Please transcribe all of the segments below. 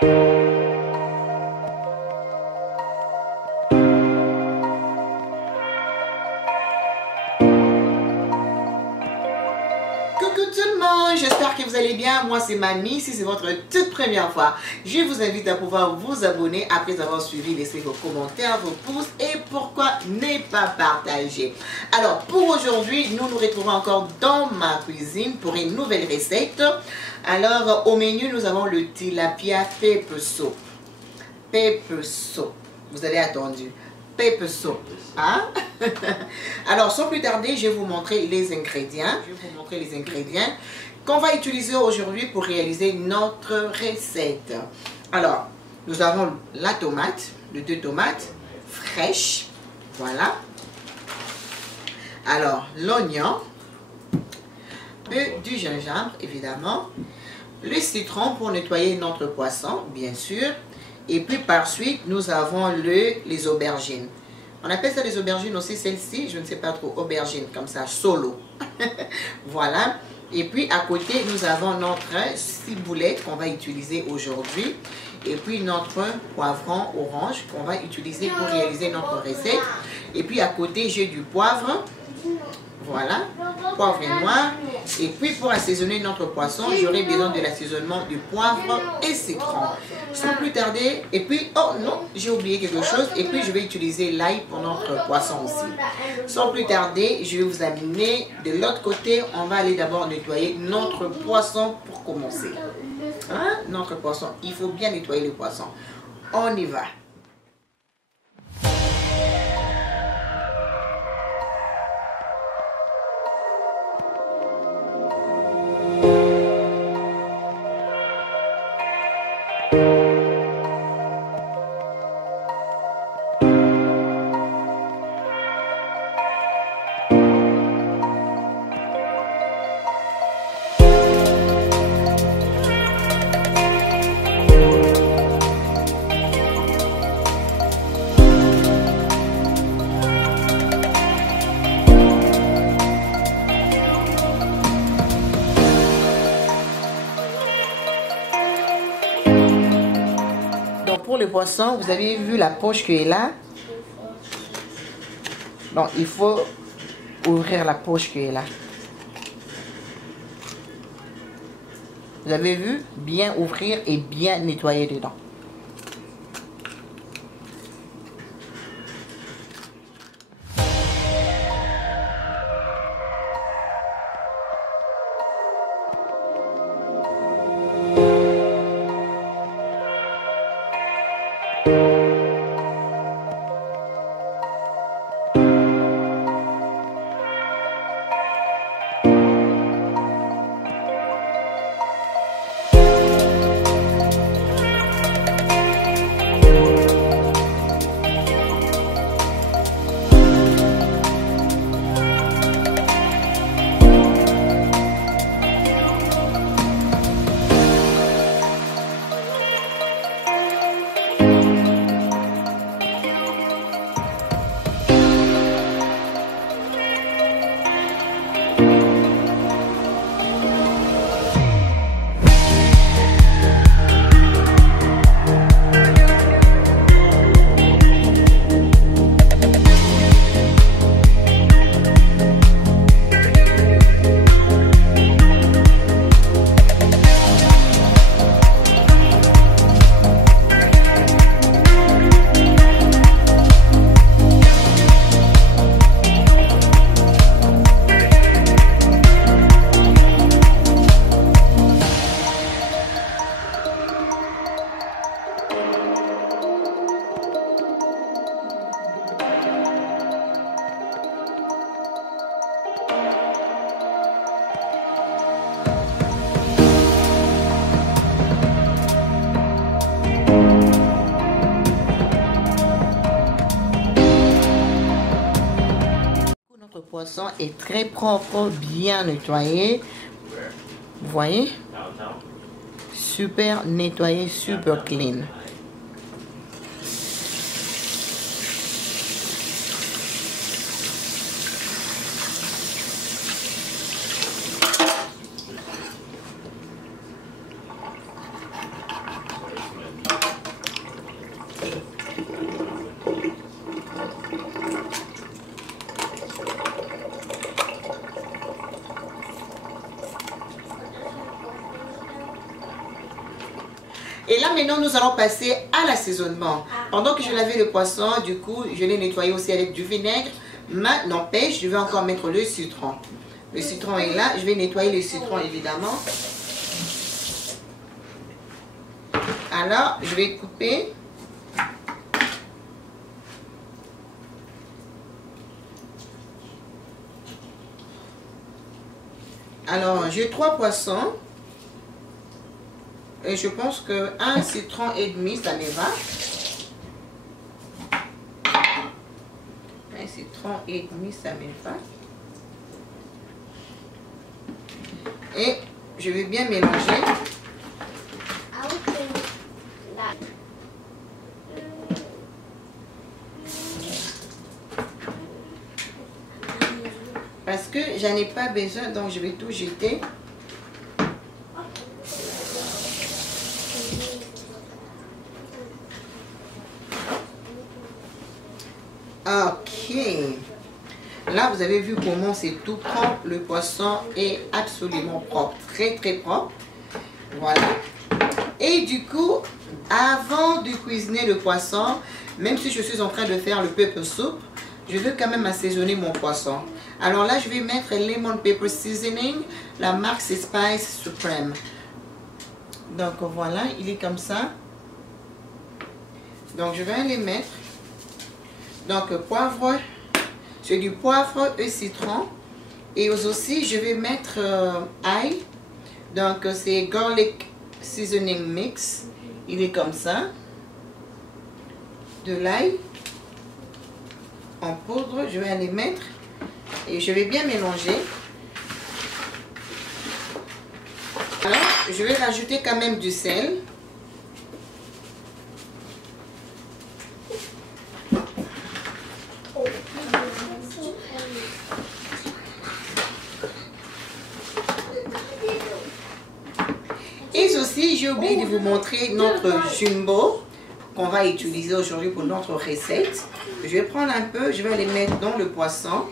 Coucou tout le monde, j'espère que vous allez bien. Moi c'est Mamie, si c'est votre toute première fois, je vous invite à pouvoir vous abonner après avoir suivi, laisser vos commentaires, vos pouces et pourquoi ne pas partager. Alors pour aujourd'hui, nous nous retrouvons encore dans ma cuisine pour une nouvelle recette. Alors au menu, nous avons le tilapia pepper soup. Pepper soup, vous avez attendu. Pepper soup. Hein? Alors sans plus tarder, je vais vous montrer les ingrédients. Qu'on va utiliser aujourd'hui pour réaliser notre recette. Alors, nous avons la tomate, les 2 tomates fraîches. Voilà. Alors, l'oignon, du gingembre, évidemment. Le citron pour nettoyer notre poisson, bien sûr. Et puis par suite, nous avons les aubergines. On appelle ça les aubergines aussi, celle-ci, je ne sais pas trop, aubergines, comme ça, solo. Voilà. Et puis à côté, nous avons notre ciboulette qu'on va utiliser aujourd'hui. Et puis notre poivron orange qu'on va utiliser pour réaliser notre recette. Et puis à côté, j'ai du poivre. Voilà, poivre noir. Et puis pour assaisonner notre poisson, j'aurai besoin de l'assaisonnement du poivre et citron. Sans plus tarder, et puis, oh non, j'ai oublié quelque chose. Et puis je vais utiliser l'ail pour notre poisson aussi. Sans plus tarder, je vais vous amener de l'autre côté. On va aller d'abord nettoyer notre poisson pour commencer. Hein? Notre poisson, il faut bien nettoyer le poisson. On y va. Pour le poisson, vous avez vu la poche qui est là. Donc, il faut ouvrir la poche qui est là. Vous avez vu? Bien ouvrir et bien nettoyer dedans. Poisson est très propre, bien nettoyé. Vous voyez? Super nettoyé, super clean. Et là maintenant nous allons passer à l'assaisonnement. Pendant que je lavais le poisson, du coup je l'ai nettoyé aussi avec du vinaigre. Mais n'empêche, je vais encore mettre le citron. Le citron est là, je vais nettoyer le citron évidemment. Alors je vais couper. Alors j'ai 3 poissons. Et je pense que 1 citron et demi, ça me va. 1 citron et demi, ça me va. Et je vais bien mélanger. Parce que j'en ai pas besoin, donc je vais tout jeter. Ok. Là, vous avez vu comment c'est tout propre. Le poisson est absolument propre. Très, très propre. Voilà. Et du coup, avant de cuisiner le poisson, même si je suis en train de faire le pepper soup, je veux quand même assaisonner mon poisson. Alors là, je vais mettre Lemon Pepper Seasoning. La marque, c'est Spice Supreme. Donc voilà, il est comme ça. Donc je vais les mettre. Donc poivre, c'est du poivre et citron. Et aussi je vais mettre ail. Donc c'est garlic seasoning mix. Il est comme ça. De l'ail en poudre, je vais les mettre. Et je vais bien mélanger. Alors je vais rajouter quand même du sel. Et aussi, j'ai oublié de vous montrer notre jumbo qu'on va utiliser aujourd'hui pour notre recette. Je vais prendre un peu, je vais les mettre dans le poisson.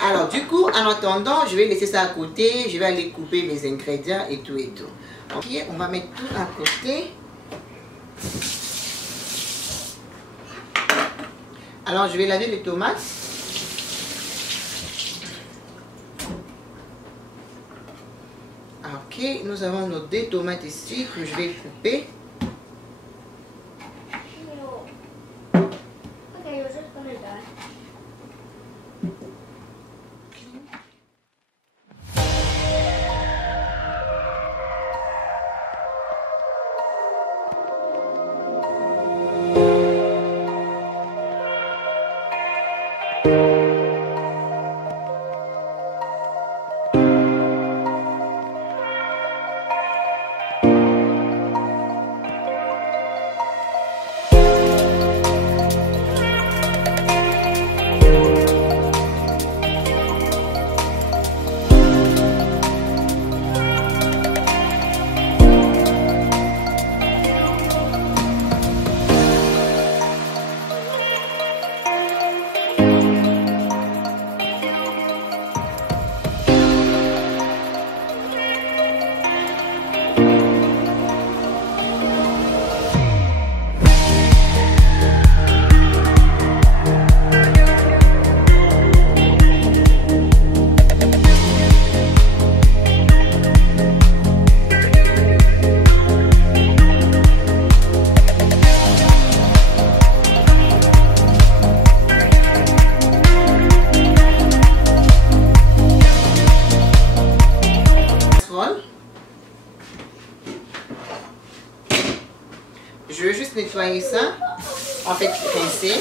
Alors du coup, en attendant, je vais laisser ça à côté. Je vais aller couper mes ingrédients et tout et tout. Ok, on va mettre tout à côté. Alors je vais laver les tomates. Ok, nous avons nos 2 tomates ici que je vais couper. Je veux juste nettoyer ça, en fait rincer.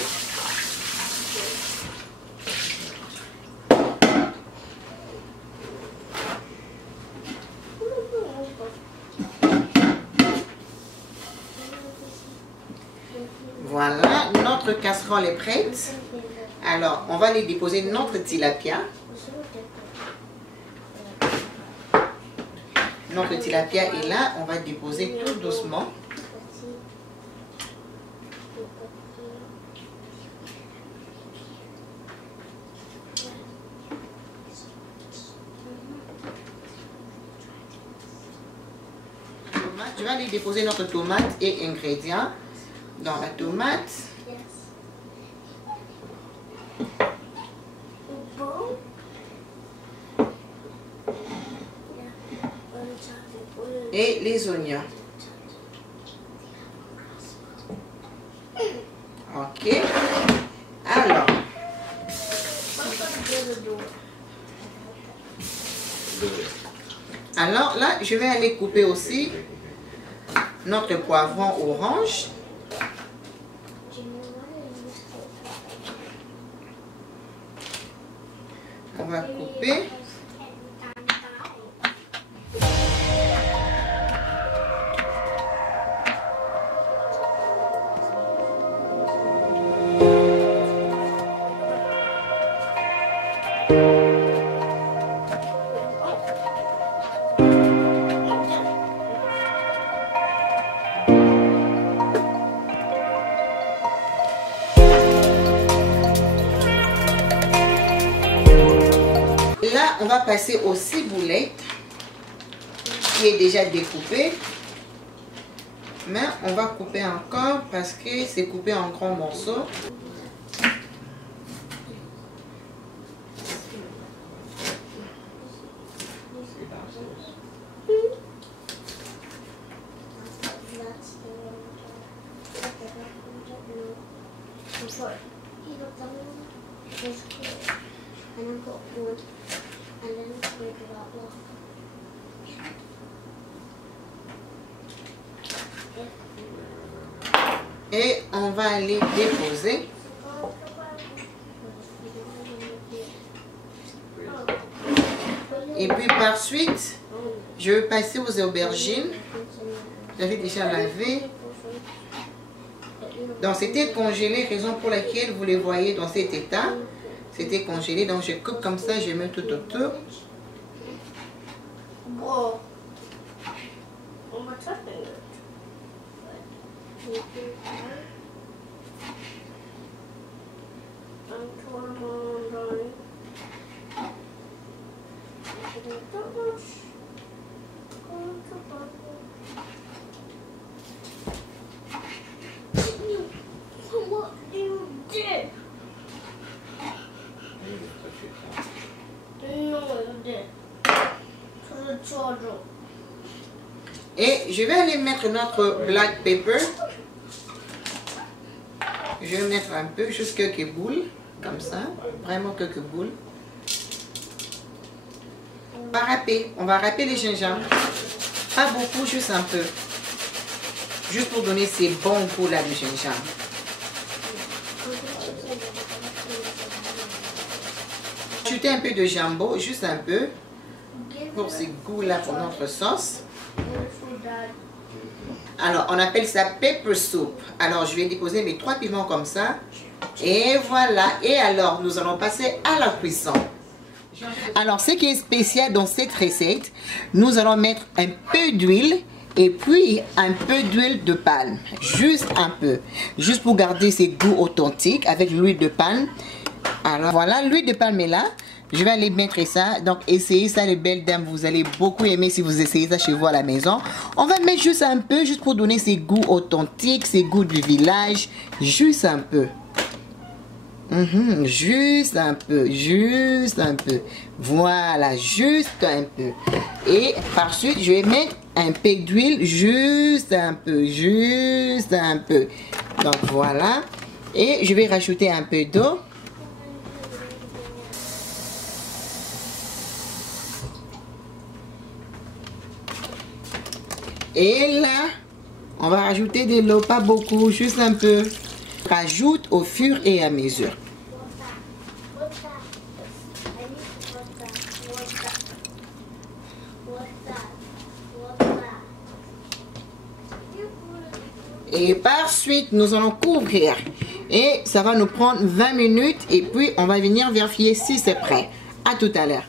Voilà, notre casserole est prête. Alors, on va aller déposer notre tilapia. Notre tilapia est là, on va déposer tout doucement. je vais aller déposer notre tomate et ingrédients dans la tomate. Et les oignons. Ok. Alors là, je vais aller couper aussi notre poivron orange. On va couper. Là, on va passer au ciboulette qui est déjà découpé. Mais on va couper encore parce que c'est coupé en grands morceaux. Et on va aller déposer. Et puis par suite, je vais passer aux aubergines. J'avais déjà lavé. Donc c'était congelé, raison pour laquelle vous les voyez dans cet état. C'était congelé, donc je coupe comme ça, je mets tout autour. Et je vais aller mettre notre black pepper. Je vais mettre un peu, juste quelques boules, comme ça, vraiment quelques boules. On va râper les gingembre. Pas beaucoup, juste un peu. Juste pour donner ces bons goûts là du gingembre. Ajouter un peu de jambon, juste un peu, pour ces goûts là pour notre sauce. Alors, on appelle ça pepper soup. Alors, je vais déposer mes 3 piments comme ça. Et voilà. Et alors, nous allons passer à la cuisson. Alors, ce qui est spécial dans cette recette, nous allons mettre un peu d'huile et puis un peu d'huile de palme. Juste un peu. Juste pour garder ses goûts authentiques avec l'huile de palme. Alors, voilà, l'huile de palme est là. Je vais aller mettre ça. Donc, essayez ça, les belles dames. Vous allez beaucoup aimer si vous essayez ça chez vous à la maison. On va mettre juste un peu, juste pour donner ses goûts authentiques, ses goûts du village. Juste un peu. Juste un peu. Juste un peu. Voilà, juste un peu. Et par suite, je vais mettre un peu d'huile. Juste un peu. Juste un peu. Donc, voilà. Et je vais rajouter un peu d'eau. Et là, on va rajouter de l'eau, pas beaucoup, juste un peu. Rajoute au fur et à mesure. Et par suite, nous allons couvrir. Et ça va nous prendre 20 minutes. Et puis, on va venir vérifier si c'est prêt. À tout à l'heure.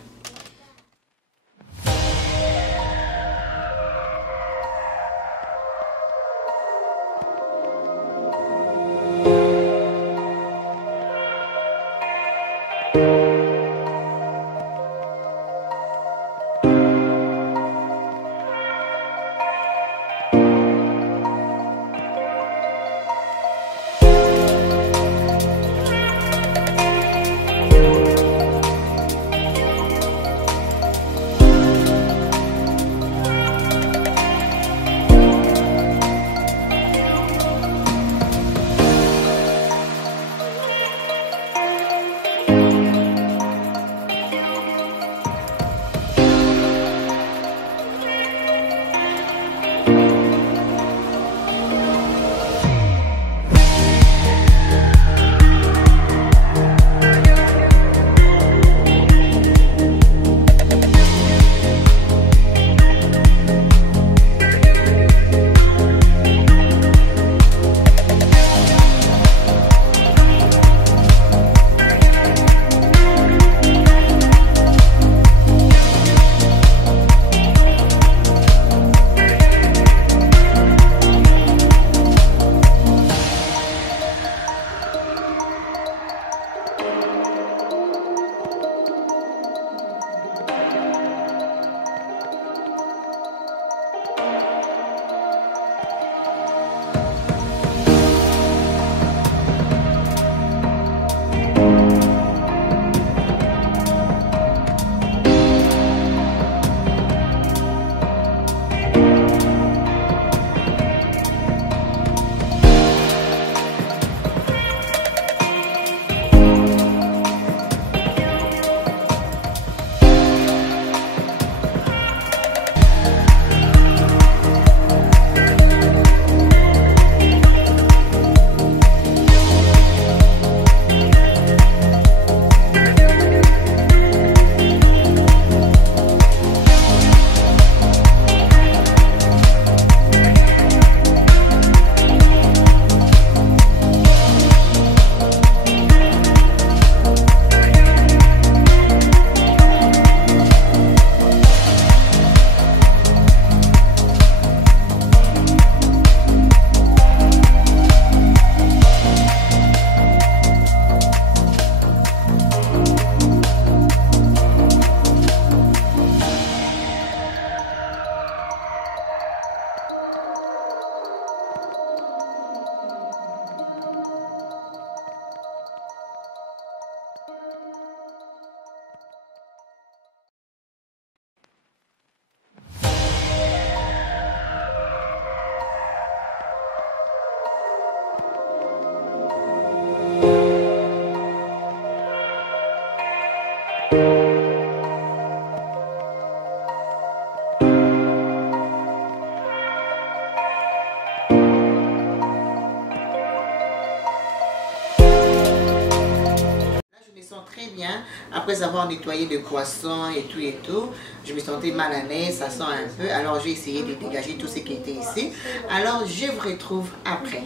après avoir nettoyé le poisson et tout, je me sentais mal à l'aise, ça sent un peu. Alors j'ai essayé de dégager tout ce qui était ici. Alors je vous retrouve après.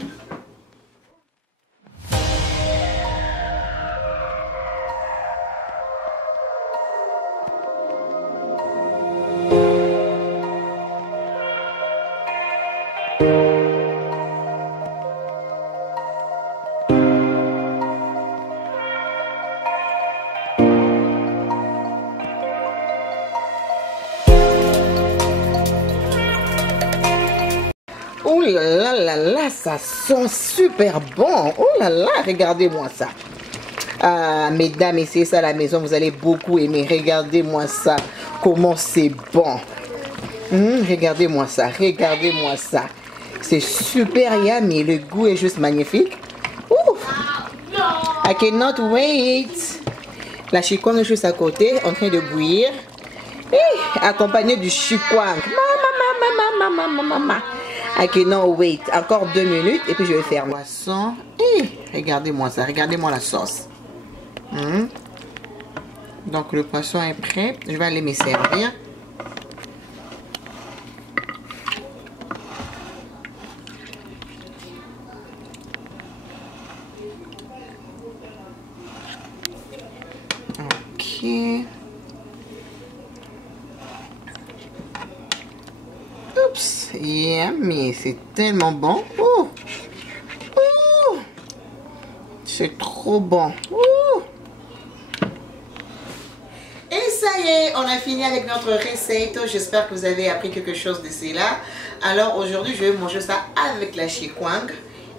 Oh là là là, ça sent super bon. Oh là là, regardez-moi ça. Ah, mesdames, essayez ça à la maison, vous allez beaucoup aimer. Regardez-moi ça, comment c'est bon. Regardez-moi ça, regardez-moi ça. C'est super yummy, le goût est juste magnifique. Ouf. I cannot wait. La chikwang est juste à côté, en train de bouillir. Accompagné du chikwang. Mama. I cannot wait. Encore 2 minutes et puis je vais faire le poisson. Regardez-moi ça, regardez-moi la sauce. Donc le poisson est prêt. Je vais aller me servir. Ok. Oups, yummy, c'est tellement bon. C'est trop bon. Et ça y est, on a fini avec notre recette. J'espère que vous avez appris quelque chose de cela. Alors aujourd'hui, je vais manger ça avec la chikwang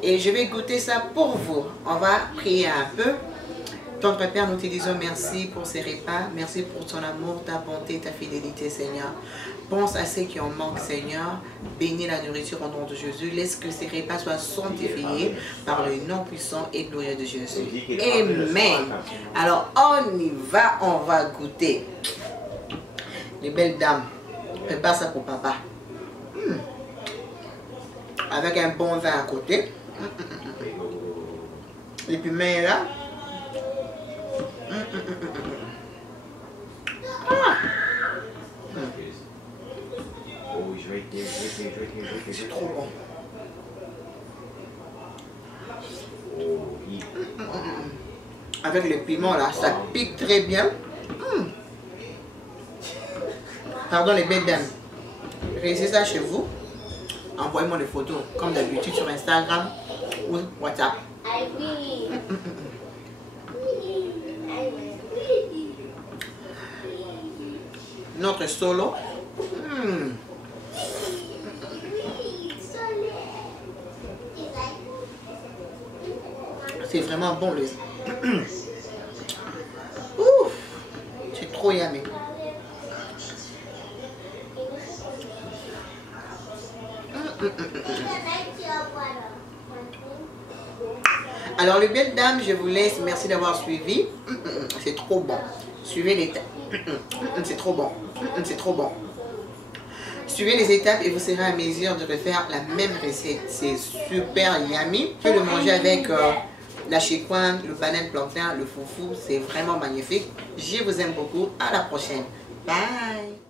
et je vais goûter ça pour vous. On va prier un peu. Tendre Père, nous te disons merci pour ces repas. Merci pour ton amour, ta bonté, ta fidélité, Seigneur. Pense à ceux qui en manquent, Seigneur. Bénis la nourriture au nom de Jésus. Laisse que ces repas soient sanctifiés par le nom puissant et glorieux de Jésus. Amen. Alors, on y va, on va goûter. Les belles dames, prépare ça pour papa. Avec un bon vin à côté. Les piments là. C'est trop bon. Avec les piments là, ça pique très bien. Pardon les belles dames. Réalisez ça chez vous. Envoyez-moi des photos comme d'habitude sur Instagram ou WhatsApp. Notre solo. C'est vraiment bon le. C'est trop yummy. Alors les belles dames, je vous laisse. Merci d'avoir suivi. C'est trop bon. Suivez les étapes. C'est trop bon. C'est trop bon. Suivez les étapes et vous serez à mesure de refaire la même recette. C'est super yummy. Vous pouvez le manger avec la chikwang, le banane plantain, le foufou. C'est vraiment magnifique. Je vous aime beaucoup. À la prochaine. Bye.